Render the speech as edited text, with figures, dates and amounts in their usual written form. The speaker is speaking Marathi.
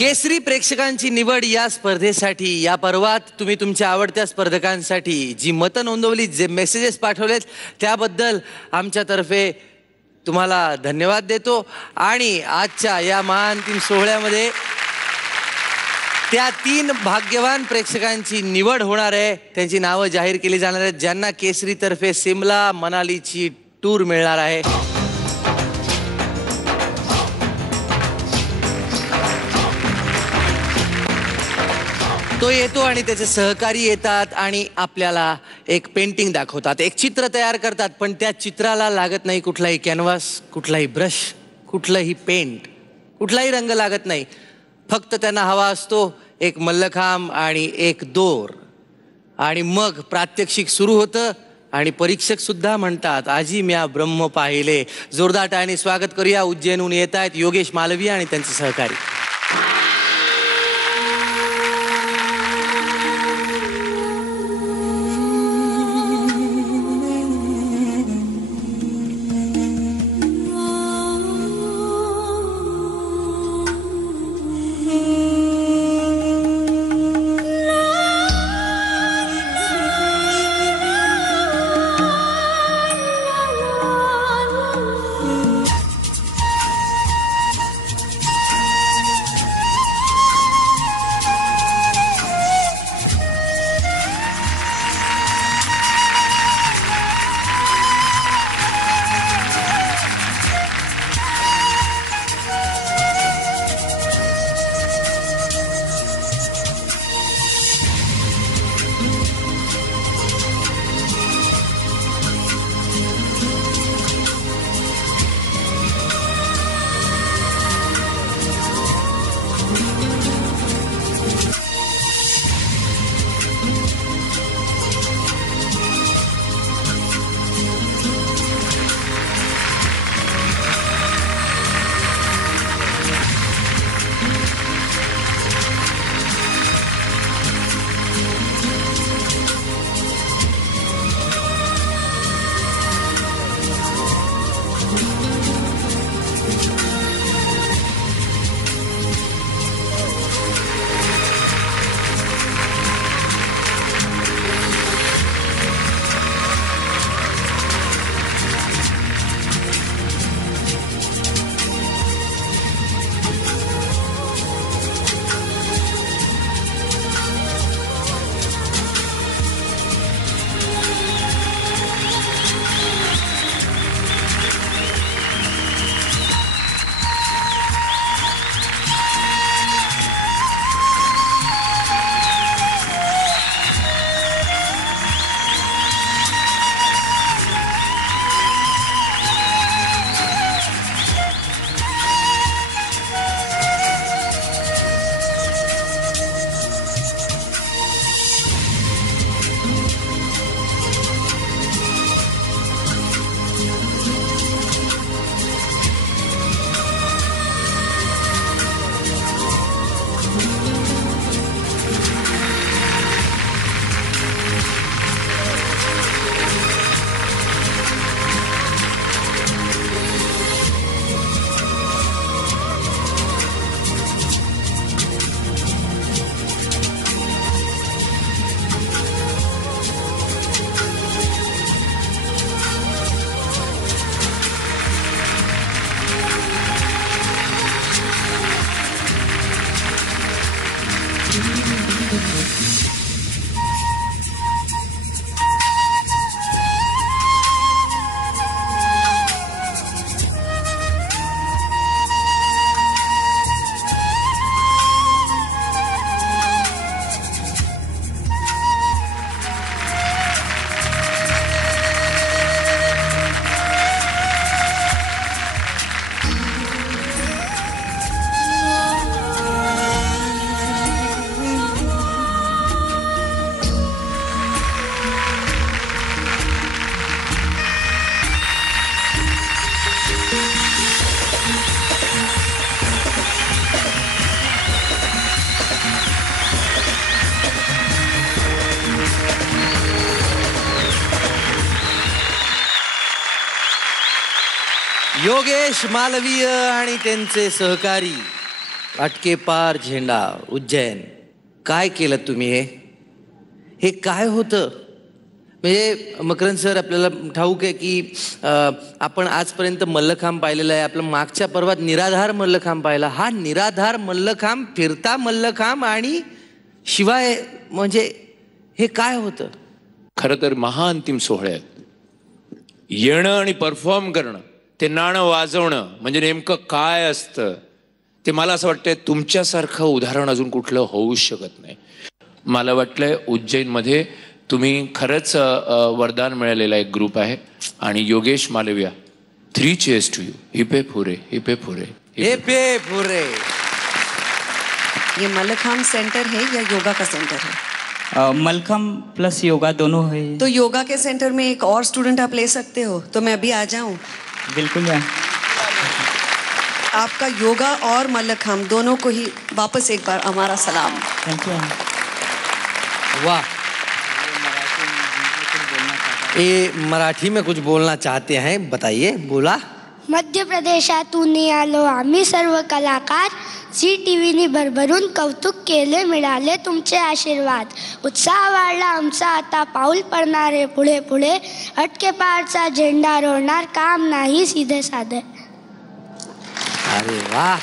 केसरी प्रेक्षकांची निवड या स्पर्धेसाठी या पर्वात तुम्ही तुमच्या आवडत्या स्पर्धकांसाठी जी मतं नोंदवली, जे मेसेजेस पाठवलेत त्याबद्दल आमच्यातर्फे तुम्हाला धन्यवाद देतो। आणि आजच्या या महाअंतिम सोहळ्यामध्ये त्या 3 भाग्यवान प्रेक्षकांची निवड होणार आहे, त्यांची नावं जाहीर केली जाणार आहेत ज्यांना केसरीतर्फे सिमला मनालीची टूर मिळणार आहे। तो येतो आणि त्याचे सहकारी येतात आणि आपल्याला एक पेंटिंग दाखवतात, एक चित्र तयार करतात, पण त्या चित्राला लागत नाही कुठलाही कॅनव्हास, कुठलाही ब्रश, कुठलाही पेंट, कुठलाही रंग लागत नाही। फक्त त्यांना हवा असतो एक मल्लखांब आणि एक दोर। आणि मग प्रात्यक्षिक सुरू होतं आणि परीक्षक सुद्धा म्हणतात आजी म्या ब्रह्म पाहिले। जोरदार टाळ्यांनी स्वागत करूया। उज्जैनहून येत आहेत योगेश मालवीय आणि त्यांचे सहकारी। योगेश मालवीय आणि त्यांचे सहकारी अटके पार झेंडा उज्जैन. काय केलं तुम्ही? हे काय होतं? म्हणजे मकरंद सर, आपल्याला ठाऊक आहे की आपण आजपर्यंत मल्लखांब पाहिलेला आहे. आपलं मागच्या पर्वात निराधार मल्लखांब पाहिला. हा निराधार मल्लखांब, फिरता मल्लखांब, आणि शिवाय म्हणजे हे काय होतं? खरं तर महाअंतिम सोहळ्यात येणं आणि परफॉर्म करणं, ते नाणं वाजवणं म्हणजे नेमकं काय असतं ते मला असं वाटतंय तुमच्यासारखं उदाहरण अजून कुठलं होऊच शकत नाही. मला वाटलंय उज्जैनमध्ये तुम्ही खरंच वरदान मिळालेला एक ग्रुप आहे. आणि Yogesh Malviya, 3 cheers to you. Hip hooray, hip hooray, hip hooray. ये मल्लखांब सेंटर है या योगा का सेंटर है? मलखम प्लस योगा दोनों है. तो योगा के सेंटर में एक और स्टूडेंट आप ले सकते हो, तो मैं अभी आ जाऊं? बिल्कुल मैम. आपका योगा और मल्लखांब दोनों को ही वापस एक बार हमारा सलाम. Thank you. वाह. ये मराठी में कुछ बोलना चाहते हैं, बताइए. बोला. मध्य प्रदेशातून आलो आम्ही सर्व कलाकार. झी टीव्हीने भरभरून कौतुक केले, मिळाले तुमचे आशीर्वाद. उत्साह वाढला आमचा आता, पाऊल पडणारे पुढे पुढे. अटके पारचा झेंडा रोवणार, काम नाही सीधे साधे. अरे वाह.